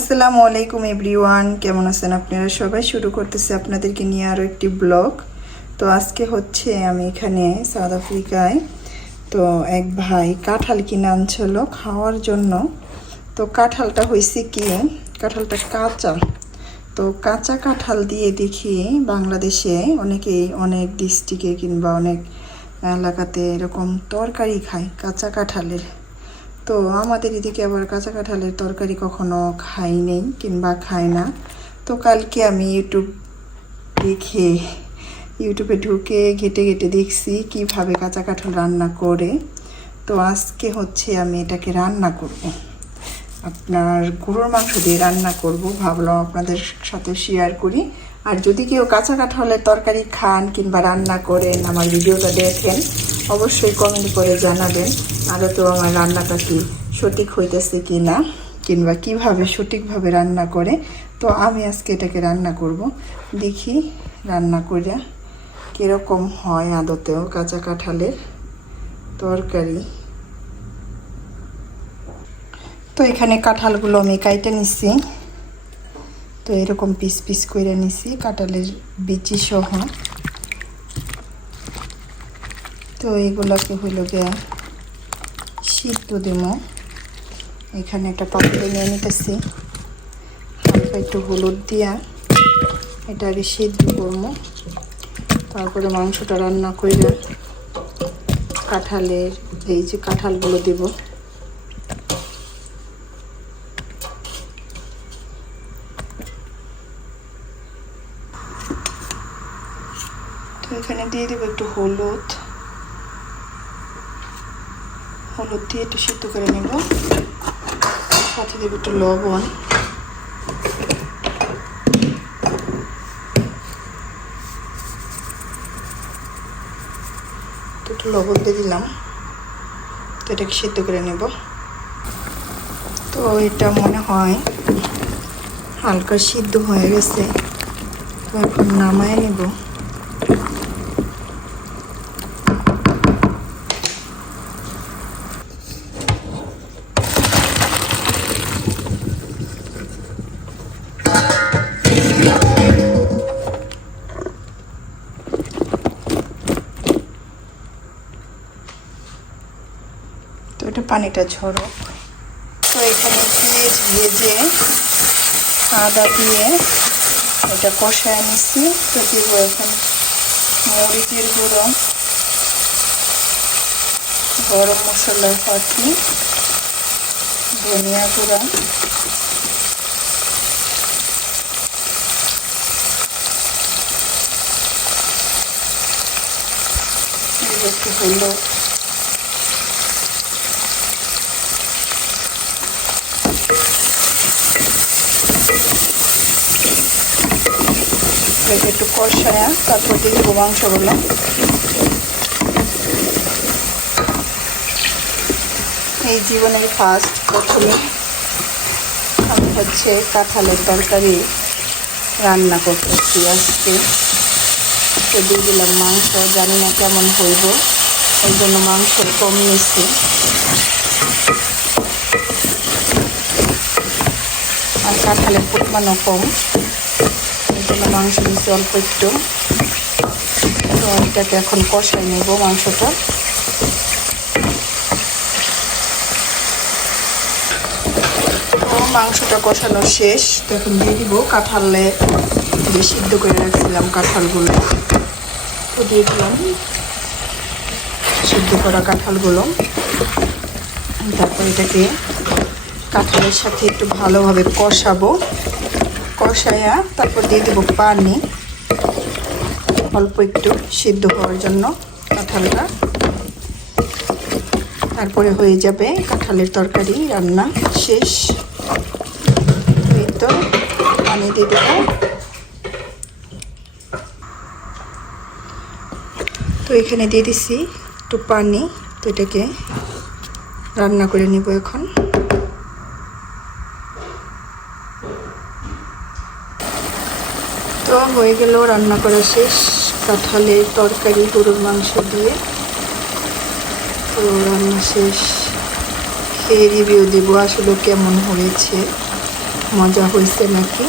আসসালামু আলাইকুম এভরিওয়ান। কেমন আছেন আপনারা? সবাই শুরু করতেছি আপনাদেরকে নিয়ে আরও একটি ব্লগ। তো আজকে হচ্ছে আমি এখানে সাউথ আফ্রিকায়, তো এক ভাই কাঁঠাল কিনে আনছিল খাওয়ার জন্য। তো কাঁঠালটা হয়েছে কি? কাঁঠালটা কাঁচা। তো কাঁচা কাঁঠাল দিয়ে দেখি বাংলাদেশে অনেকেই অনেক ডিস্ট্রিক্টে কিংবা অনেক এলাকাতে এরকম তরকারি খায় কাঁচা কাঁঠালের। তো আমাদের এদিকে আবার কাঁচা কাঁঠালের তরকারি কখনো খাই নেই কিংবা খাই না। তো কালকে আমি ইউটিউব দেখে, ইউটিউবে ঢুকে ঘেটে ঘেটে দেখছি কীভাবে কাঁচা কাঁঠাল রান্না করে। তো আজকে হচ্ছে আমি এটাকে রান্না করব। আপনার গরুর মাংস দিয়ে রান্না করব। ভাবলাম আপনাদের সাথে শেয়ার করি। আর যদি কেউ কাঁচা কাঁঠালের তরকারি খান কিংবা রান্না করেন, আমার ভিডিওটা দেখেন, অবশ্যই কমেন্ট করে জানাবেন আরও তো আমার রান্নাটা কি সঠিক হইতেছে কি না কিংবা কীভাবে সঠিকভাবে রান্না করে। তো আমি আজকে এটাকে রান্না করব। দেখি রান্না করে কীরকম হয় আদতেও কাঁচা কাঁঠালের তরকারি। তো এখানে কাঁঠালগুলো আমি কাইটে নিছি। তো এরকম পিস পিস করে নিছি, কাঁঠালের বিচি সহ। তো এগুলোকে হইল গিয়া সিদ্ধ দেব এখানে একটা পাত্রে নিয়ে নিতেছি। হালকা একটু হলুদ দিয়া এটা আগে সিদ্ধ করব তারপরে মাংসটা রান্না করে কাঁঠালের, এই যে কাঁঠালগুলো দেবো। এখানে দিয়ে দেবো একটু হলুদ। হলুদ দিয়ে একটু সিদ্ধ করে নেব। সাথে দেবো একটু লবণ। একটু লবণ দিয়ে দিলাম। তো এটাকে সিদ্ধ করে নেব। তো এটা মনে হয় হালকা সিদ্ধ হয়ে গেছে। তো এখন নামায় নেব। পানিটা ঝরক তো এখানে পেঁয়াজ ভেজে আদা দিয়ে এটা কষায় নিচ্ছি। তো দিব এখানে মরিচের গুঁড়ো, গরম মশলার পাখি ধনিয়া গুঁড়ো, একটু হলুদ একটু কষায়া তারপর দিয়ে দেবো মাংসগুলো। এই জীবনের ফার্স্ট প্রথমে আমি হচ্ছে কাঁঠালের তরকারি রান্না করতেছি আজকে। তো দিয়ে দিলাম মাংস, জানি না কেমন হইব। ওই জন্য মাংস কম নিচ্ছি। আর কাঁঠালের পরিমাণও কম। এই মাংস নিচ্ছি অল্প একটু। তো এটাকে এখন কষাই নেব মাংসটা। মাংসটা কষানো শেষ। তো এখন দিয়ে দিব কাঁঠালে। যে সিদ্ধ করে রাখছিলাম কাঁঠালগুলো। তো দিয়ে দিলাম সিদ্ধ করা কাঁঠালগুলো। তারপর এটাকে কাঁঠালের সাথে একটু ভালোভাবে কষাবো। কষায়া তারপর দিয়ে দেবো পানি। অল্প একটু সিদ্ধ হওয়ার জন্য কাঁঠালটা। তারপরে হয়ে যাবে কাঁঠালের তরকারি, রান্না শেষ। তো, পানি দিয়ে দেবো। তো এখানে দিয়ে দিছি একটু পানি। তো এটাকে রান্না করে নিব এখন। তো হয়ে গেল রান্না করা শেষ। কাঁঠালের তরকারি, গরুর মাংস দিয়ে। তো রান্না শেষ। খেয়ে রিভিউ দেবো আসলে কেমন হয়েছে, মজা হয়েছে নাকি?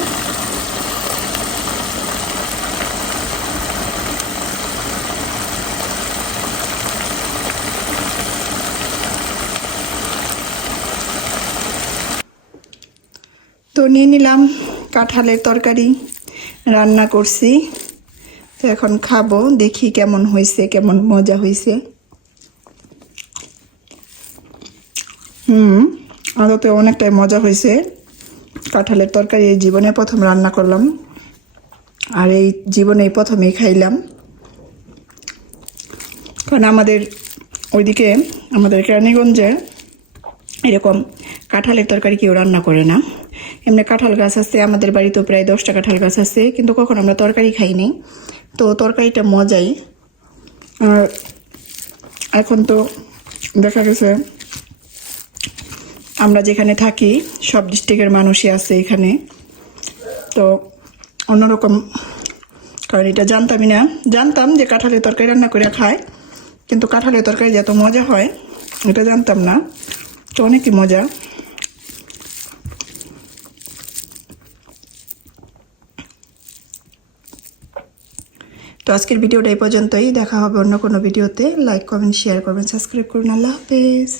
তো নিয়ে নিলাম কাঁঠালের তরকারি। রান্না করছি। তো এখন খাব, দেখি কেমন হয়েছে, কেমন মজা হয়েছে। হুম, আদতে অনেকটাই মজা হয়েছে। কাঁঠালের তরকারি এই জীবনে প্রথম রান্না করলাম। আর এই জীবনে প্রথমেই খাইলাম। কারণ আমাদের ওইদিকে, আমাদের কেরানীগঞ্জে এরকম কাঁঠালের তরকারি কেউ রান্না করে না। এমনি কাঁঠাল গাছ আছে, আমাদের বাড়িতেও প্রায় দশটা কাঁঠাল গাছ আছে, কিন্তু কখন আমরা তরকারি খাই খাইনি তো তরকারিটা মজাই। আর এখন তো দেখা গেছে, আমরা যেখানে থাকি, সব ডিস্ট্রিক্টের মানুষই আছে এখানে। তো অন্যরকম, কারণ এটা জানতামই না। জানতাম যে কাঁঠালের তরকারি রান্না করে খায়, কিন্তু কাঁঠালের তরকারি যে এত মজা হয়, এটা জানতাম না। তো অনেকই মজা। তো আজকের ভিডিওটা এই পর্যন্তই। দেখা হবে অন্য কোনো ভিডিওতে। লাইক করবেন শেয়ার করবেন সাবস্ক্রাইব করুন আল্লাহ হাফেজ।